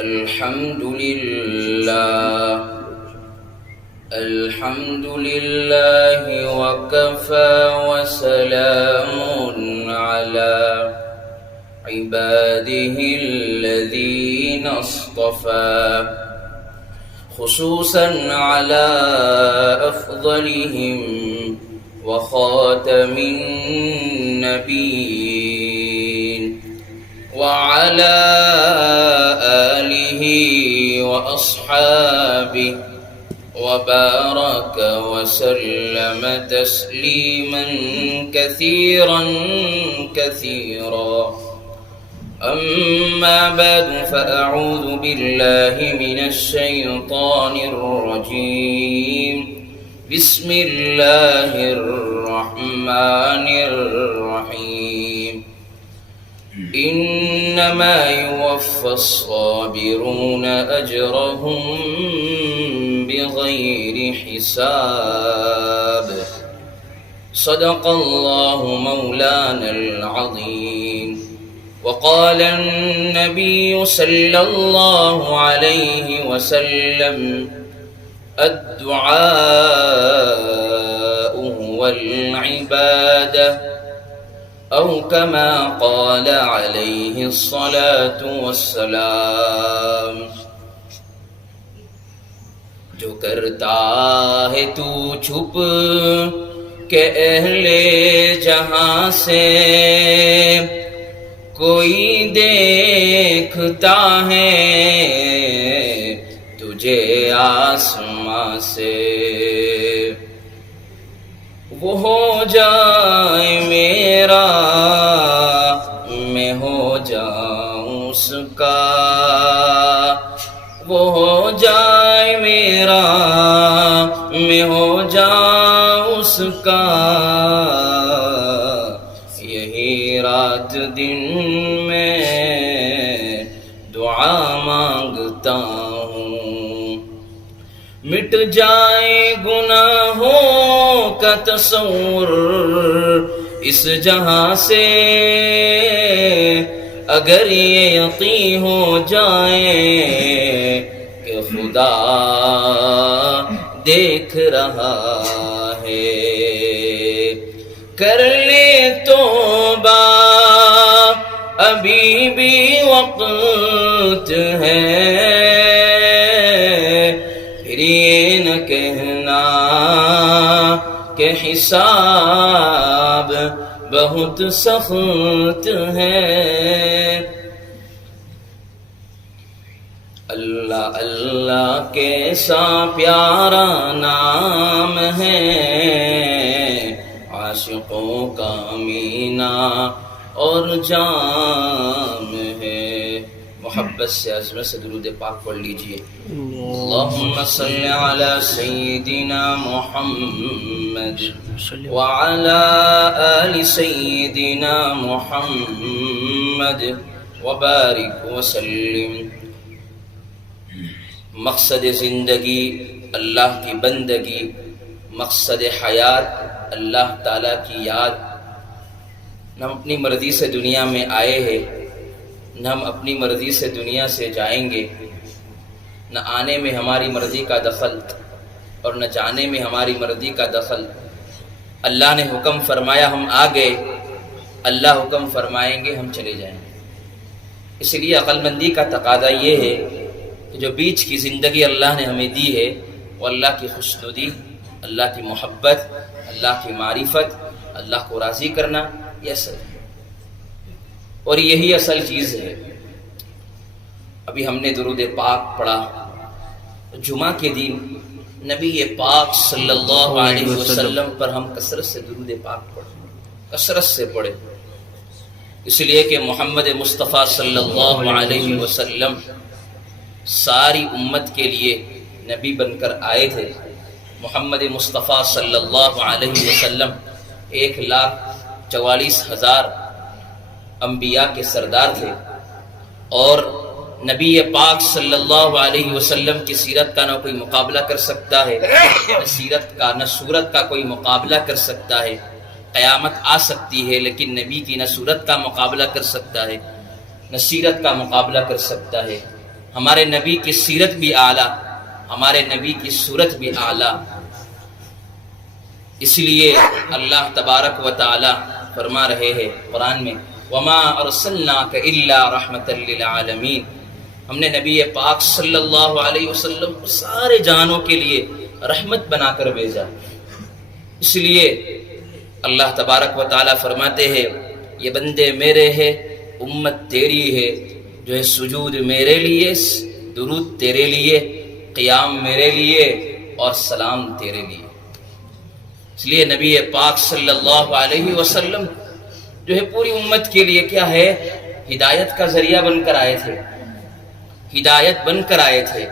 الحمد لله وكفى وسلام على عباده الذين اصطفى خصوصا على أفضلهم وخاتم النبيين وعلى آله وأصحابه وبارك وسلم تسليما كثيرا أما بعد فأعوذ بالله من الشيطان الرجيم بسم الله الرحمن الرحيم إنما يوفى الصابرون أجرهم بغير حساب صدق الله مولانا العظيم وقال النبي صلى الله عليه وسلم الدعاء هو العبادة أو كما قال عليه الصلاة والسلام جو کرتا ہے تو چھپ کے اہل جہاں سے کوئی دیکھتا ہے تجھے آسماں سے وہ ہو جائے میرا میں ہو جاؤں اس کا وہ ہو جائے میرا میں ہو جاؤں اس کا یہی رات دن میں دعا مانگتا ہوں مٹ جائے گناہوں کا تصور اس جہاں سے اگر یہ یقین ہو جائے کہ خدا دیکھ رہا ہے کر لے توبہ ابھی بھی وقت ہے پھر یہ نہ کہنا کہ حساب بہت سخت ہے اللہ اللہ کیسا پیارا نام ہے عاشقوں کا مینہ اور جام ہے محبت سے عظمت سے درود پاک پڑھ لیجئے اللہم صلی علی سیدنا محمد وعلی آل سیدنا محمد وبارک وسلم مقصد زندگی اللہ کی بندگی مقصد حیات اللہ تعالیٰ کی یاد نہ ہم اپنی مرضی سے دنیا میں آئے ہیں نہ ہم اپنی مرضی سے دنیا سے جائیں گے نہ آنے میں ہماری مرضی کا دخل اور نہ جانے میں ہماری مرضی کا دخل اللہ نے حکم فرمایا ہم آ گئے اللہ حکم فرمائیں گے ہم چلے جائیں گے اس لیے عقل مندی کا تقاضا یہ ہے کہ جو بیچ کی زندگی اللہ نے ہمیں دی ہے وہ اللہ کی خوشنودی اللہ کی محبت اللہ کی معرفت اللہ کو راضی کرنا یہ اصل ہے اور یہی اصل چیز ہے ابھی ہم نے درود پاک پڑھا جمعہ کے دن نبی پاک صلی اللہ علیہ وسلم پر ہم کثرت سے درود پاک پڑھیں کثرت سے پڑھیں اس لیے کہ محمد مصطفیٰ صلی اللہ علیہ وسلم ساری امت کے لیے نبی بن کر آئے تھے محمد مصطفیٰ صلی اللہ علیہ وسلم 1,44,000 انبیاء کے سردار تھے اور نبی پاک صلی اللہ علیہ وسلم کی سیرت کا نہ کوئی مقابلہ کر سکتا ہے نہ سیرت کا نہ صورت کا کوئی مقابلہ کر سکتا ہے قیامت آ سکتی ہے لیکن نبی کی نہ صورت کا مقابلہ کر سکتا ہے نہ سیرت کا مقابلہ کر سکتا ہے ہمارے نبی کی سیرت بھی اعلیٰ، ہمارے نبی کی صورت بھی اعلیٰ۔ اس لیے اللہ تبارک و تعالی فرما رہے ہیں قرآن میں وَمَا أَرْسَلْنَاكَ إِلَّا رَحْمَةً لِّلْعَالَمِينَ، ہم نے نبی پاک صلی اللہ علیہ وسلم کو سارے جہانوں کے لیے رحمت بنا کر بھیجا۔ اس لیے اللہ تبارک و تعالی فرماتے ہیں یہ بندے میرے ہیں، امت تیری ہے، جو ہے سجود میرے لیے، درود تیرے لیے، قیام میرے لیے اور سلام تیرے لیے۔ اس لیے نبی پاک صلی اللہ علیہ وسلم جو ہے پوری امت کے لیے کیا ہے، ہدایت کا ذریعہ بن کر آئے تھے، ہدایت بن کر آئے تھے۔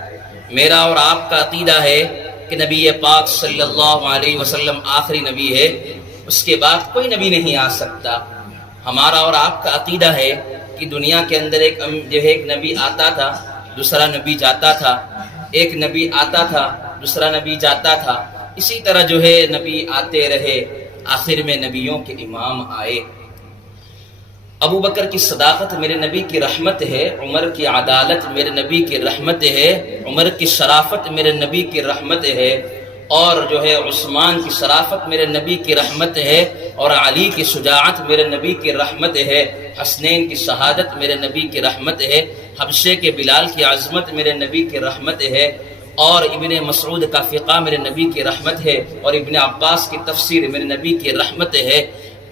میرا اور آپ کا عقیدہ ہے کہ نبی پاک صلی اللہ علیہ وسلم آخری نبی ہے، اس کے بعد کوئی نبی نہیں آ سکتا۔ ہمارا اور آپ کا عقیدہ ہے کہ دنیا کے اندر ایک نبی آتا تھا، دوسرا نبی جاتا تھا، ایک نبی آتا تھا، دوسرا نبی جاتا تھا، اسی طرح جو ہے نبی آتے رہے، آخر میں نبیوں کے امام آئے۔ ابو بکر کی صداقت میرے نبی کی رحمت ہے، عمر کی عدالت میرے نبی کی رحمت ہے، عمر کی شرافت میرے نبی کی رحمت ہے، اور جو ہے عثمان کی شرافت میرے نبی کی رحمت ہے، اور علی کی شجاعت میرے نبی کی رحمت ہے، حسنین کی شہادت میرے نبی کی رحمت ہے، حبشے کے بلال کی عظمت میرے نبی کی رحمت ہے، اور ابن مسعود کا فقہ میرے نبی کی رحمت ہے، اور ابن عباس کی تفسیر میرے نبی کی رحمت ہے۔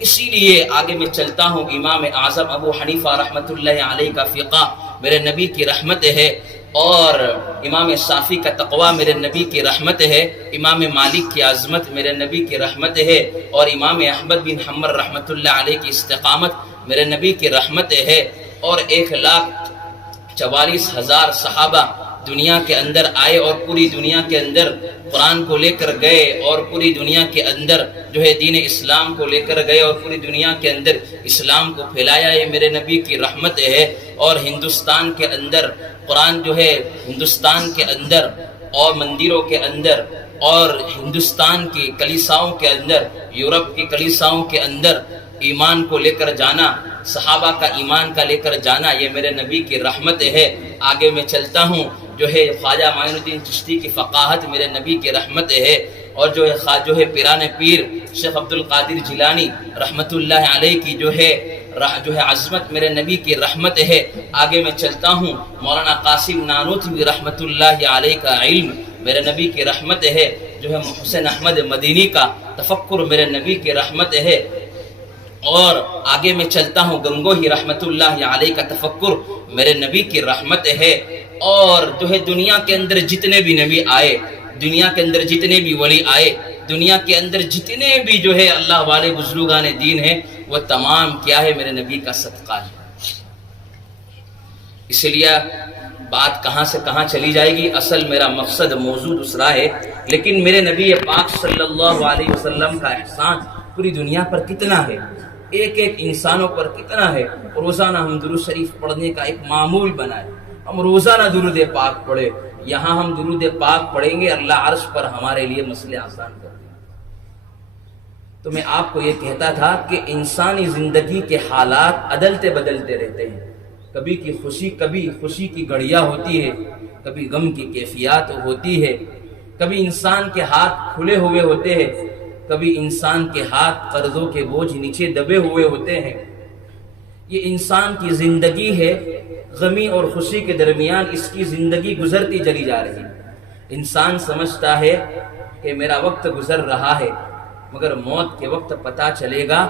اسی لیے آگے میں چلتا ہوں، امام اعظم ابو حنیفہ رحمۃ اللہ علیہ کا فقہ میرے نبی کی رحمت ہے، اور امام شافعی کا تقویٰ میرے نبی کی رحمت ہے، امام مالک کی عظمت میرے نبی کی رحمت ہے، اور امام احمد بن حنبل رحمۃ اللہ علیہ کی استقامت میرے نبی کی رحمت ہے، اور 1,44,000 صحابہ دنیا کے اندر آئے اور پوری دنیا کے اندر قرآن کو لے کر گئے، اور پوری دنیا کے اندر جو ہے دین اسلام کو لے کر گئے، اور پوری دنیا کے اندر اسلام کو پھیلایا، یہ میرے نبی کی رحمت ہے۔ اور ہندوستان کے اندر قرآن جو ہے، ہندوستان کے اندر اور مندروں کے اندر، اور ہندوستان کی کلیساؤں کے اندر، یورپ کی کلیساؤں کے اندر ایمان کو لے کر جانا، صحابہ کا ایمان کا لے کر جانا، یہ میرے نبی کی رحمت ہے۔ آگے میں چلتا ہوں، جو ہے خواجہ معین الدین چشتی کی فقاہت میرے نبی کی رحمت ہے، اور جو ہے پیران پیر شیخ عبد القادر جیلانی رحمت اللہ علیہ کی جو ہے عظمت میرے نبی کی رحمت ہے۔ آگے میں چلتا ہوں، مولانا قاسم نانوتوی رحمت اللہ علیہ کا علم میرے نبی کی رحمت ہے، جو ہے حسین احمد مدینی کا تفکر میرے نبی کی رحمت ہے، اور آگے میں چلتا ہوں، گنگوہی رحمت اللہ علیہ کا تفکر میرے نبی کی رحمت ہے، اور جو ہے دنیا کے اندر جتنے بھی نبی آئے، دنیا کے اندر جتنے بھی ولی آئے، دنیا کے اندر جتنے بھی جو ہے اللہ والے بزرگان دین ہیں، وہ تمام کیا ہے، میرے نبی کا صدقہ ہے۔ اس لیے بات کہاں سے کہاں چلی جائے گی، اصل میرا مقصد موضوع دوسرا ہے، لیکن میرے نبی پاک صلی اللہ علیہ وسلم کا احسان پوری دنیا پر کتنا ہے، ایک انسانوں پر کتنا ہے۔ روزانہ ہم درود شریف پڑھنے کا ایک معمول بنائے، ہم روزانہ درود پاک پڑھے، یہاں ہم درود پاک پڑھیں گے، اللہ عرش پر ہمارے لیے مسئلے آسان کر دیں۔ تو میں آپ کو یہ کہتا تھا کہ انسانی زندگی کے حالات عدلتے بدلتے رہتے ہیں، کبھی خوشی کی گھڑیاں ہوتی ہے، کبھی غم کی کیفیات ہوتی ہے، کبھی انسان کے ہاتھ کھلے ہوئے ہوتے ہیں، کبھی انسان کے ہاتھ قرضوں کے بوجھ نیچے دبے ہوئے ہوتے ہیں۔ یہ انسان کی زندگی ہے، غمی اور خوشی کے درمیان اس کی زندگی گزرتی چلی جا رہی ہے۔ انسان سمجھتا ہے کہ میرا وقت گزر رہا ہے، مگر موت کے وقت پتہ چلے گا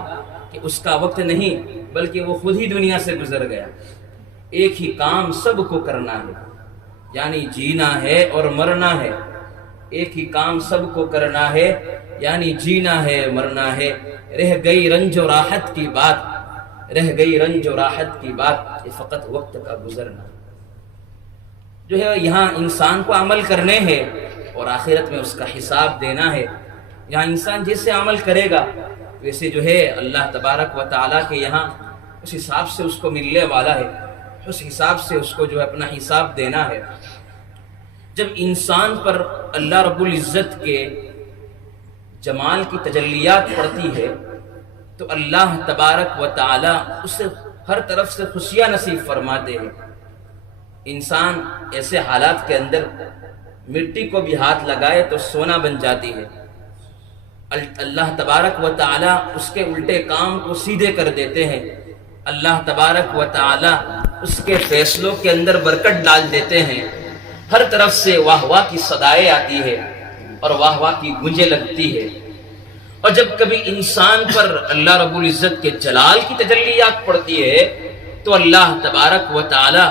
کہ اس کا وقت نہیں، بلکہ وہ خود ہی دنیا سے گزر گیا۔ ایک ہی کام سب کو کرنا ہے، یعنی جینا ہے اور مرنا ہے۔ ایک ہی کام سب کو کرنا ہے، یعنی جینا ہے مرنا ہے۔ رہ گئی رنج و راحت کی بات، رہ گئی رنج و راحت کی بات، یہ فقط وقت کا گزرنا جو ہے۔ یہاں انسان کو عمل کرنے ہیں اور آخرت میں اس کا حساب دینا ہے۔ یہاں انسان جیسے عمل کرے گا ویسے جو ہے اللہ تبارک و تعالیٰ کے یہاں اس حساب سے اس کو ملنے والا ہے، اس حساب سے اس کو جو ہے اپنا حساب دینا ہے۔ جب انسان پر اللہ رب العزت کے جمال کی تجلیات پڑتی ہے تو اللہ تبارک و تعالی اسے ہر طرف سے خوشیاں نصیب فرماتے ہیں۔ انسان ایسے حالات کے اندر مٹی کو بھی ہاتھ لگائے تو سونا بن جاتی ہے، اللہ تبارک و تعالی اس کے الٹے کام کو سیدھے کر دیتے ہیں، اللہ تبارک و تعالی اس کے فیصلوں کے اندر برکت ڈال دیتے ہیں، ہر طرف سے واہ واہ کی صدائیں آتی ہے اور واہ واہ کی گونجیں لگتی ہے۔ اور جب کبھی انسان پر اللہ رب العزت کے جلال کی تجلیات پڑتی ہے تو اللہ تبارک و تعالی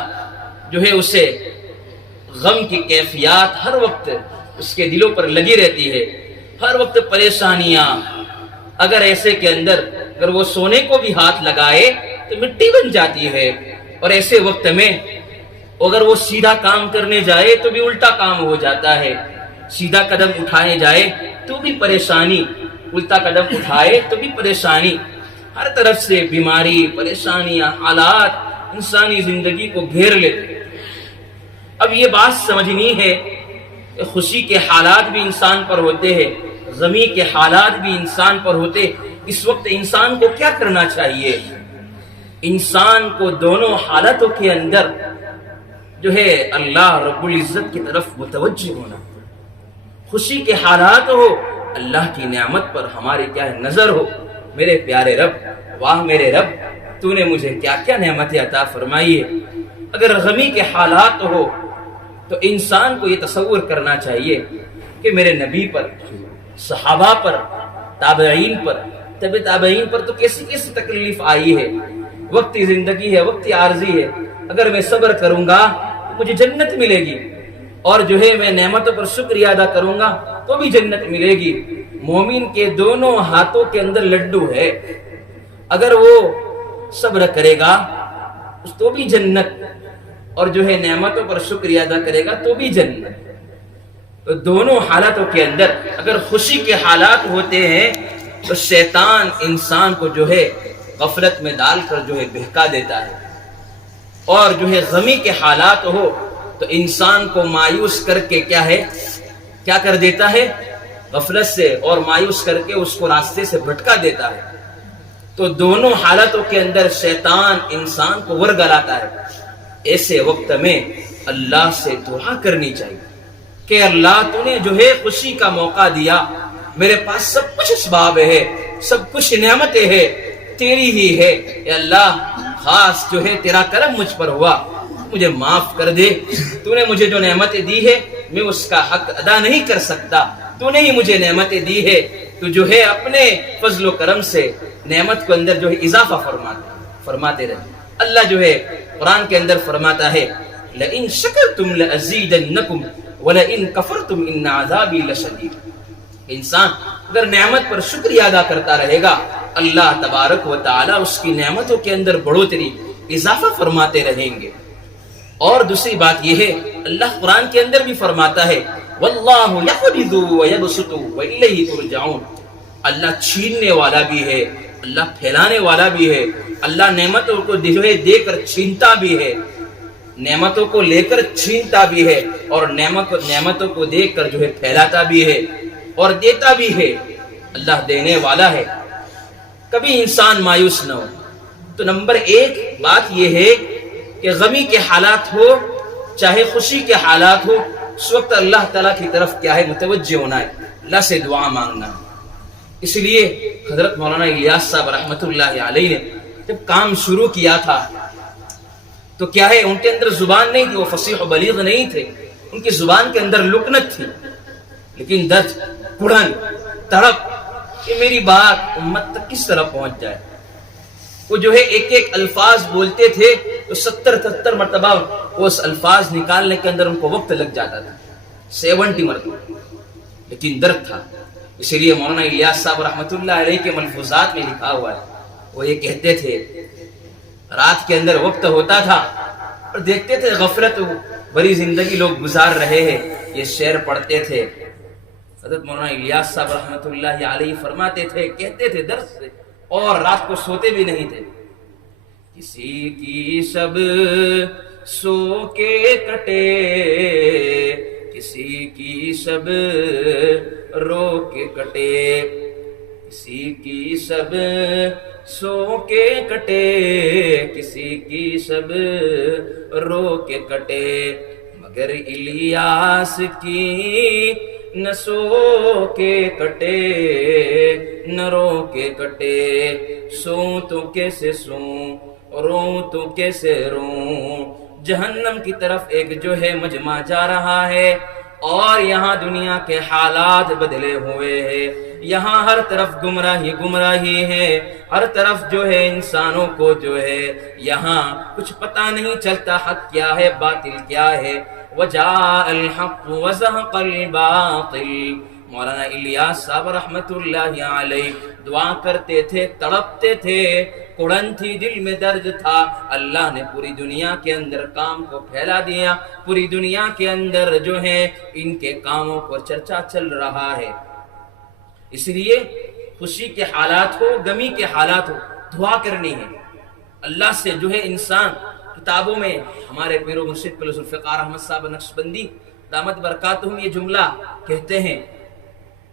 جو ہے اسے غم کی کیفیات ہر وقت اس کے دلوں پر لگی رہتی ہے، ہر وقت پریشانیاں۔ اگر ایسے کے اندر اگر وہ سونے کو بھی ہاتھ لگائے تو مٹی بن جاتی ہے، اور ایسے وقت میں اگر وہ سیدھا کام کرنے جائے تو بھی الٹا کام ہو جاتا ہے، سیدھا قدم اٹھائے جائے تو بھی پریشانی، الٹا قدم اٹھائے تو بھی پریشانی، ہر طرف سے بیماری، پریشانیاں، حالات انسانی زندگی کو گھیر لیتے۔ اب یہ بات سمجھنی ہے کہ خوشی کے حالات بھی انسان پر ہوتے ہیں، غمی کے حالات بھی انسان پر ہوتے۔ اس وقت انسان کو کیا کرنا چاہیے؟ انسان کو دونوں حالتوں کے اندر جو ہے اللہ رب العزت کی طرف متوجہ ہونا۔ خوشی کے حالات ہو، اللہ کی نعمت پر ہماری کیا نظر ہو، میرے پیارے رب، واہ میرے رب، تو نے مجھے کیا کیا نعمتیں عطا فرمائی ہے۔ اگر غمی کے حالات ہو تو انسان کو یہ تصور کرنا چاہیے کہ میرے نبی پر، صحابہ پر، تابعین پر، تبع تابعین پر تو کیسی کیسی تکلیف آئی ہے، وقتی زندگی ہے، وقتی عارضی ہے، اگر میں صبر کروں گا تو مجھے جنت ملے گی، اور جو ہے میں نعمتوں پر شکریہ ادا کروں گا تو بھی جنت ملے گی۔ مومن کے دونوں ہاتھوں کے اندر لڈو ہے، اگر وہ صبر کرے گا تو بھی جنت، اور جو ہے نعمتوں پر شکریہ ادا کرے گا تو بھی جنت۔ تو دونوں حالاتوں کے اندر اگر خوشی کے حالات ہوتے ہیں تو شیطان انسان کو جو ہے غفلت میں ڈال کر جو ہے بہکا دیتا ہے، اور جو ہے غمی کے حالات ہو تو انسان کو مایوس کر کے کیا کر دیتا ہے، غفلت سے اور مایوس کر کے اس کو راستے سے بھٹکا دیتا ہے۔ تو دونوں حالتوں کے اندر شیطان انسان کو ورگلاتا ہے۔ ایسے وقت میں اللہ سے دعا کرنی چاہیے کہ اللہ تو نے جو ہے خوشی کا موقع دیا، میرے پاس سب کچھ اسباب ہے، سب کچھ نعمتیں ہیں، تیری ہی ہے، اے اللہ خاص جو ہے تیرا کرم مجھ پر ہوا، مجھے معاف کر دے، تو نے مجھے جو نعمتیں دی ہے میں اس کا حق ادا نہیں کر سکتا، تو نے ہی مجھے نعمتیں دی ہے، تو جو ہے اپنے فضل و کرم سے نعمت کو اندر جو ہے اضافہ فرماتے رہے۔ اللہ جو ہے قرآن کے اندر فرماتا ہے لَإِن شَكَرْتُمْ لَأَزِيدَنَّكُمْ وَلَإِن كَفَرْتُمْ إِنَّ عَذَابِي لَشَدِيدٌ۔ انسان اگر نعمت پر شکریہ ادا کرتا رہے گا، اللہ تبارک و تعالی اس کی نعمتوں کے اندر بڑھوتری، اضافہ فرماتے رہیں گے۔ اور دوسری بات یہ ہے اللہ قرآن کے اندر بھی فرماتا ہے وَاللَّهُ يَقْبِضُ وَيَبْسُطُ وَإِلَيْهِ تُرْجَعُونَ۔ اللہ چھیننے والا بھی ہے، اللہ پھیلانے والا بھی ہے، اللہ نعمتوں کو دے کر چھینتا بھی ہے، نعمتوں کو لے کر چھینتا بھی ہے، اور نعمتوں کو دے کر جو ہے پھیلاتا بھی ہے اور دیتا بھی ہے۔ اللہ دینے والا ہے، کبھی انسان مایوس نہ ہو۔ تو نمبر ایک بات یہ ہے کہ غمی کے حالات ہو چاہے خوشی کے حالات ہو، اس وقت اللہ تعالیٰ کی طرف کیا ہے متوجہ ہونا ہے، اللہ سے دعا مانگنا ہے۔ اس لیے حضرت مولانا الیاس صاحب رحمۃ اللہ علیہ نے جب کام شروع کیا تھا تو کیا ہے ان کے اندر زبان نہیں تھی، وہ فصیح و بلیغ نہیں تھے، ان کی زبان کے اندر لکنت تھی، لیکن درد، کڑن، تڑپ کہ میری بات امت تک کس طرح پہنچ جائے۔ وہ جو ہے ایک ایک الفاظ بولتے تھے تو 70 مرتبہ اس الفاظ نکالنے کے اندر ان کو وقت لگ جاتا تھا، 70 مرتبہ، لیکن درد تھا۔ اسی لیے مولانا الیاس صاحب رحمۃ اللہ علیہ کے ملفوظات میں لکھا ہوا ہے، وہ یہ کہتے تھے رات کے اندر وقت ہوتا تھا اور دیکھتے تھے غفلت بری زندگی لوگ گزار رہے ہیں، یہ شعر پڑھتے تھے۔ حضرت مولانا الیاس صاحب رحمۃ اللہ علیہ فرماتے تھے، کہتے تھے درد سے، اور رات کو سوتے بھی نہیں تھے۔ کسی کی شب سو کے کٹے، کسی کی شب رو کے کٹے، کسی کی سب سو کے کٹے، کسی کی سب رو کے کٹے، مگر الیاس کی نہ سو کے کٹے نہ رو کے کٹے، سوں تو کیسے سوں روں تو کیسے روں۔ جہنم کی طرف ایک جو ہے مجمع جا رہا ہے، اور یہاں دنیا کے حالات بدلے ہوئے ہیں، یہاں ہر طرف گمراہی گمراہی ہے، ہر طرف جو ہے انسانوں کو جو ہے یہاں کچھ پتہ نہیں چلتا حق کیا ہے باطل کیا ہے۔ وَجَاءَ الْحَقُّ وَزَهَقَ الْبَاطِلُ۔ مولانا الیاس صاحب رحمت اللہ علیہ دعا کرتے تھے، تڑپتے تھے، کڑن تھی، دل میں درد تھا۔ اللہ نے پوری دنیا کے اندر کام کو پھیلا دیا، پوری دنیا کے اندر جو ہے ان کے کاموں پر چرچا چل رہا ہے۔ اس لیے خوشی کے حالات ہو، غمی کے حالات ہو، دعا کرنی ہے اللہ سے۔ جو ہے انسان کتابوں میں ہمارے پیر و مرشد قلی ذوالفقار احمد صاحب نقشبندی دامت برکاتہم یہ جملہ کہتے ہیں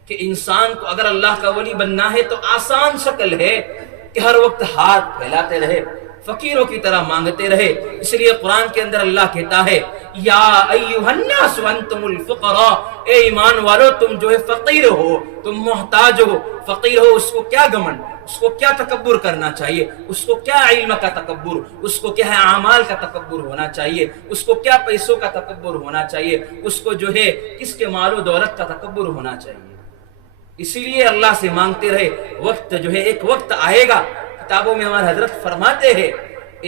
کہ انسان کو اگر اللہ کا ولی بننا ہے تو آسان شکل ہے کہ ہر وقت ہاتھ پھیلاتے رہے، فقیروں کی طرح مانگتے رہے۔ اس لیے قرآن کے اندر اللہ کہتا ہے یا ایھا الناس انتم الفقراء، اے ایمان والو تم جو ہے فقیر ہو، تم محتاج ہو۔ فقیر ہو اس کو کیا گمنڈ، اس کو کیا تکبر کرنا چاہیے، اس کو کیا علم کا تکبر، اس کو کیا ہے اعمال کا تکبر ہونا چاہیے، اس کو کیا پیسوں کا تکبر ہونا چاہیے، اس کو جو ہے کس کے مال و دولت کا تکبر ہونا چاہیے۔ اسی لیے اللہ سے مانگتے رہے۔ وقت جو ہے ایک وقت آئے گا، کتابوں میں ہمارے حضرت فرماتے ہیں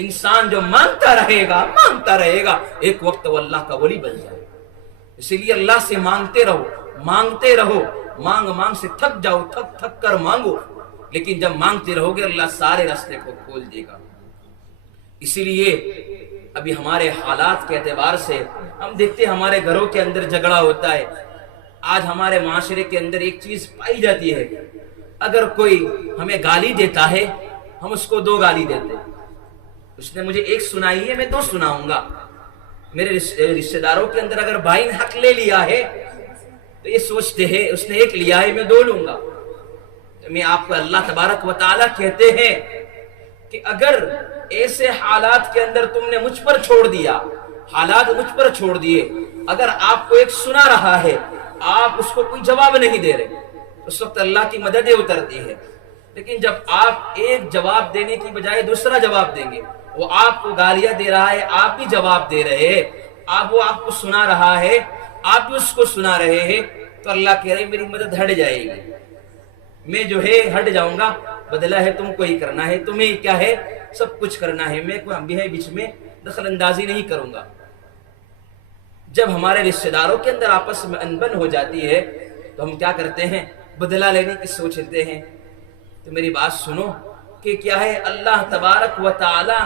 انسان جو مانگتا رہے گا ایک وقت وہ اللہ کا ولی بن جائے۔ اسی لیے اللہ سے مانگتے رہو، مانگ سے تھک جاؤ، تھک کر مانگو، لیکن جب مانگتے رہو گے اللہ سارے راستے کو کھول دے گا۔ اسی لیے ابھی ہمارے حالات کے اعتبار سے ہم دیکھتے ہیں ہمارے گھروں کے اندر جھگڑا ہوتا ہے۔ آج ہمارے معاشرے کے اندر ایک چیز پائی جاتی ہے، اگر کوئی ہمیں گالی دیتا ہے ہم اس کو 2 گالی دیتے ہیں۔ اس نے مجھے 1 سنائی ہے، میں 2 سناؤں گا۔ میرے رشتہ داروں کے اندر اگر بھائی نے حق لے لیا ہے تو یہ سوچتے ہیں اس نے 1 لیا ہے میں 2 لوں گا۔ تو میں آپ کو اللہ تبارک و تعالیٰ کہتے ہیں کہ اگر ایسے حالات کے اندر تم نے مجھ پر چھوڑ دیا، حالات مجھ پر چھوڑ دیے، اگر آپ کو 1 سنا رہا ہے آپ اس کو کوئی جواب نہیں دے رہے، اس وقت اللہ کی مددیں اترتی ہے۔ لیکن جب آپ ایک جواب دینے کی بجائے دوسرا جواب دیں گے، وہ آپ کو گالیاں دے رہا ہے آپ بھی جواب دے رہے ہیں، وہ آپ کو سنا رہا ہے آپ بھی اس کو سنا رہے ہیں، تو اللہ کہہ رہے میری مدد ہٹ جائے گی، میں جو ہے ہٹ جاؤں گا، بدلہ ہے تم کو ہی کرنا ہے، تمہیں کیا ہے سب کچھ کرنا ہے، میں کوئی بھی ہے بیچ میں دخل اندازی نہیں کروں گا۔ جب ہمارے رشتہ داروں کے اندر آپس میں انبن ہو جاتی ہے تو ہم کیا کرتے ہیں، بدلہ لینے کی سوچتے ہیں۔ تو میری بات سنو کہ کیا ہے اللہ تبارک و تعالی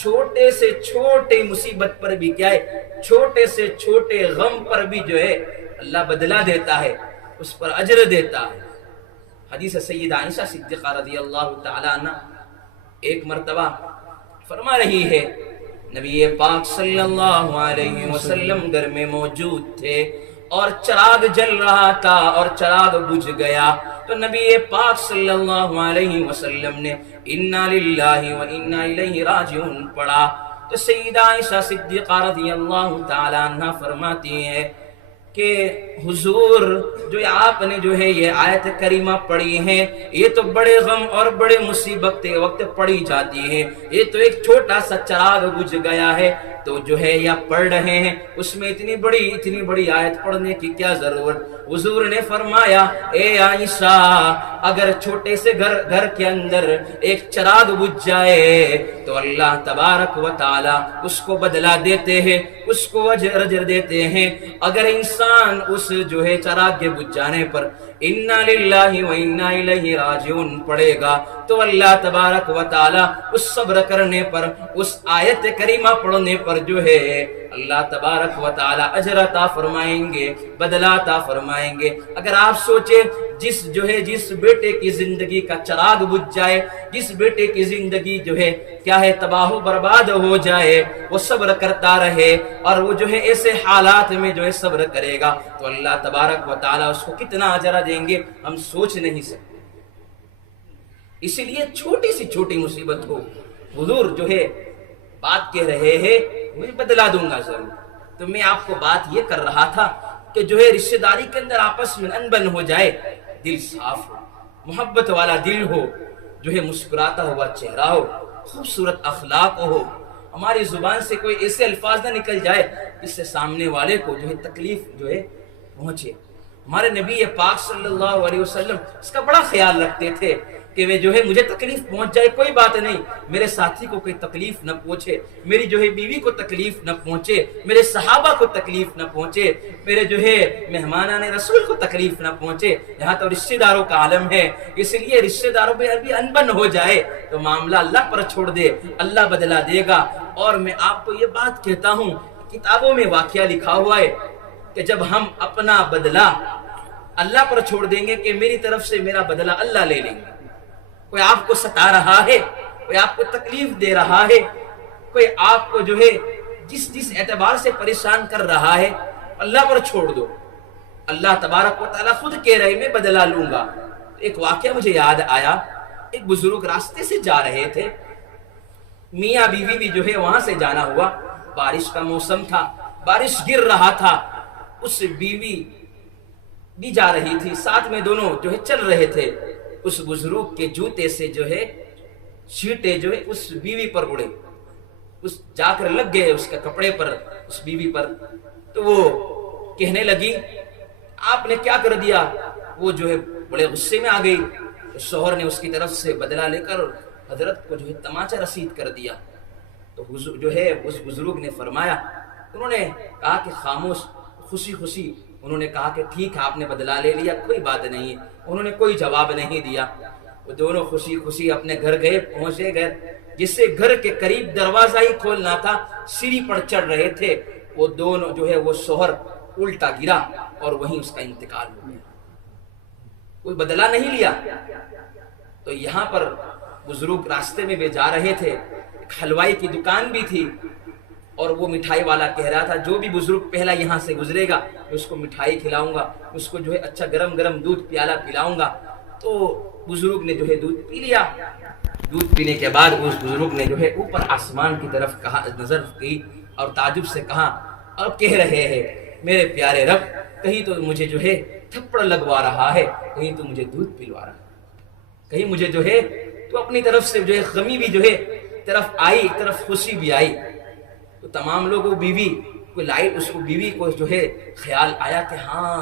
چھوٹے سے چھوٹے مصیبت پر بھی کیا ہے، چھوٹے سے چھوٹے غم پر بھی جو ہے اللہ بدلہ دیتا ہے، اس پر اجر دیتا ہے۔ حدیث سیدہ عائشہ صدیقہ رضی اللہ تعالی عنہ ایک مرتبہ فرما رہی ہے نبی پاک صلی اللہ علیہ وسلم گھر میں موجود تھے اور چراغ جل رہا تھا اور چراغ بجھ گیا، تو نبی پاک صلی اللہ علیہ وسلم نے انا للہ و انا الیہ راجعون پڑھا۔ تو سیدہ عائشہ صدیقہ رضی اللہ تعالی عنہ فرماتی ہے کہ حضور جو آپ نے جو ہے یہ آیت کریمہ پڑھی ہے، یہ تو بڑے غم اور بڑے مصیبت کے وقت پڑھی جاتی ہے، یہ تو ایک چھوٹا سا چراغ بجھ گیا ہے تو جو ہے یا پڑھ رہے ہیں، اس میں اتنی بڑی آیت پڑھنے کی کیا ضرورت۔ حضور نے فرمایا اے عائشہ اگر چھوٹے سے گھر کے اندر ایک چراغ بجھ جائے تو اللہ تبارک و تعالی اس کو بدلہ دیتے ہیں، اس کو اجر دیتے ہیں۔ اگر انسان اس جو ہے چراغ کے بجھ جانے پر انا للہ و انا الیہ راجعون پڑھے گا تو اللہ تبارک و تعالی اس صبر کرنے پر، اس آیت کریمہ پڑھنے پر جو ہے اللہ تبارک و تعالی اجر عطا فرمائیں گے، بدلہ عطا فرمائیں گے۔ اگر آپ سوچیں جس بیٹے کی زندگی کا چراغ بجھ جائے، جس بیٹے کی زندگی جو ہے کیا ہے تباہ و برباد ہو جائے، وہ صبر کرتا رہے اور وہ جو ہے ایسے حالات میں جو ہے صبر کرے گا تو اللہ تبارک و تعالی اس کو کتنا اجر دیں گے ہم سوچ نہیں سکتے۔ اسی لیے چھوٹی سی چھوٹی مصیبت ہو، حضور جو ہے بات کہہ رہے ہیں میں بدلا دوں گا ضرور. تو میں آپ کو بات یہ کر رہا تھا کہ جو ہے رشتہ داری کے اندر آپس میں انبن ہو جائے، دل صاف ہو، محبت والا دل ہو، جو ہے مسکراتا ہوا چہرہ ہو، خوبصورت اخلاق ہو، ہماری زبان سے کوئی ایسے الفاظ نہ نکل جائے جس سے سامنے والے کو جو ہے تکلیف جو ہے پہنچے. ہمارے نبی پاک صلی اللہ علیہ وسلم اس کا بڑا خیال رکھتے تھے کہ وہ جو ہے مجھے تکلیف پہنچ جائے کوئی بات نہیں، میرے ساتھی کو کوئی تکلیف نہ پہنچے، میری جو ہے بیوی کو تکلیف نہ پہنچے، میرے صحابہ کو تکلیف نہ پہنچے، میرے جو ہے مہمانان رسول کو تکلیف نہ پہنچے. یہاں تو رشتہ داروں کا عالم ہے، اس لیے رشتہ داروں میں ابھی انبن ہو جائے تو معاملہ اللہ پر چھوڑ دے، اللہ بدلا دے گا. اور میں آپ کو یہ بات کہتا ہوں، کتابوں میں واقعہ لکھا ہوا ہے کہ جب ہم اپنا بدلہ اللہ پر چھوڑ دیں گے کہ میری طرف سے میرا بدلہ اللہ لے لیں گے. کوئی آپ کو ستا رہا ہے، کوئی آپ کو تکلیف دے رہا ہے، کوئی آپ کو جو ہے جس اعتبار سے پریشان کر رہا ہے، اللہ پر چھوڑ دو. اللہ تبارک و تعالیٰ خود کہہ رہے میں بدلہ لوں گا. ایک واقعہ مجھے یاد آیا، ایک بزرگ راستے سے جا رہے تھے، میاں بیوی بھی جو ہے وہاں سے جانا ہوا، بارش کا موسم تھا، بارش گر رہا تھا، اس بیوی بھی جا رہی تھی، ساتھ میں دونوں جو ہے چل رہے تھے. اس بزرگ کے جوتے سے جو ہے چھینٹے جو ہے اس بیوی پر اڑے، اس جا کر لگ گئے اس کے کپڑے پر، اس بیوی پر. تو وہ کہنے لگی آپ نے کیا کر دیا؟ وہ جو ہے بڑے غصے میں آ گئی. شوہر نے اس کی طرف سے بدلہ لے کر حضرت کو جو ہے تماچا رسید کر دیا. تو جو ہے اس بزرگ نے فرمایا، انہوں نے کہا کہ خاموش، خوشی خوشی انہوں نے کہا کہ ٹھیک ہے آپ نے بدلہ لے لیا، کوئی بات نہیں. انہوں نے کوئی جواب نہیں دیا. وہ دونوں خوشی خوشی اپنے گھر گئے، پہنچے گئے. جس سے گھر کے قریب دروازہ ہی کھولنا تھا، سیڑھی پر چڑھ رہے تھے، وہ دونوں جو ہے وہ شوہر الٹا گرا اور وہیں اس کا انتقال ہو گیا. کوئی بدلہ نہیں لیا. تو یہاں پر بزرگ راستے میں بھی جا رہے تھے، ایک حلوائی کی دکان بھی تھی، اور وہ مٹھائی والا کہہ رہا تھا جو بھی بزرگ پہلا یہاں سے گزرے گا اس کو مٹھائی کھلاؤں گا، اس کو جو ہے اچھا گرم گرم دودھ پیالہ پلاؤں گا. تو بزرگ نے جو ہے دودھ پی لیا. دودھ پینے کے بعد اس بزرگ نے جو ہے اوپر آسمان کی طرف نظر کی اور تعجب سے کہا، اور کہہ رہے ہیں میرے پیارے رب، کہیں تو مجھے جو ہے تھپڑ لگوا رہا ہے، کہیں تو مجھے دودھ پلوا رہا ہے، کہیں مجھے جو ہے تو اپنی طرف سے جو ہے غمی بھی جو ہے طرف آئی، طرف خوشی بھی آئی. تو تمام لوگوں بیوی کو لائی، اس کو بیوی کو جو ہے خیال آیا کہ ہاں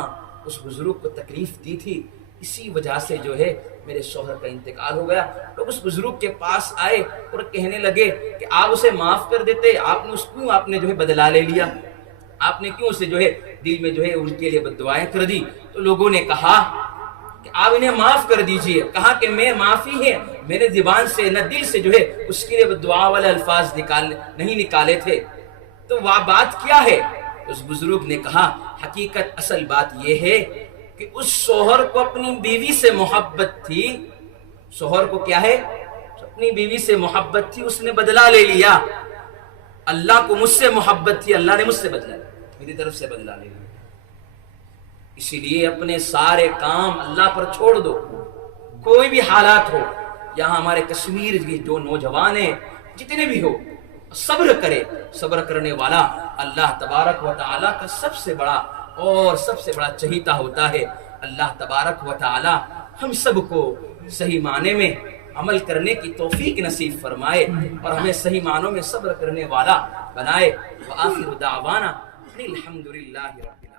اس بزرگ کو تکلیف دی تھی، اسی وجہ سے جو ہے میرے شوہر کا انتقال ہو گیا. لوگ اس بزرگ کے پاس آئے اور کہنے لگے کہ آپ اسے معاف کر دیتے، آپ نے جو ہے بدلہ لے لیا، آپ نے کیوں اسے جو ہے دل میں جو ہے ان کے لیے بد دعائیں کر دی. تو لوگوں نے کہا کہ آپ انہیں معاف کر دیجئے. کہا کہ میں معافی ہے، میرے زبان سے نہ دل سے جو ہے اس کے لیے بد دعا والے الفاظ نہیں نکالے تھے. تو وہ بات کیا ہے؟ اس بزرگ نے کہا حقیقت اصل بات یہ ہے کہ اس شوہر کو اپنی بیوی سے محبت تھی. شوہر کو کیا ہے؟ اپنی بیوی سے محبت تھی، اس نے بدلہ لے لیا. اللہ کو مجھ سے محبت تھی، اللہ نے مجھ سے بدلہ لیا، میری طرف سے بدلہ لے لیا. اسی لیے اپنے سارے کام اللہ پر چھوڑ دو، کوئی بھی حالات ہو. یہاں ہمارے کشمیر کی جو نوجوان ہیں جتنے بھی ہو، صبر کرے. صبر کرنے والا اللہ تبارک و تعالیٰ کا سب سے بڑا اور سب سے بڑا چہیتا ہوتا ہے. اللہ تبارک و تعالیٰ ہم سب کو صحیح معنی میں عمل کرنے کی توفیق نصیب فرمائے اور ہمیں صحیح معنوں میں صبر کرنے والا بنائے. وآخر دعوانا الحمدللہ رب العالمین.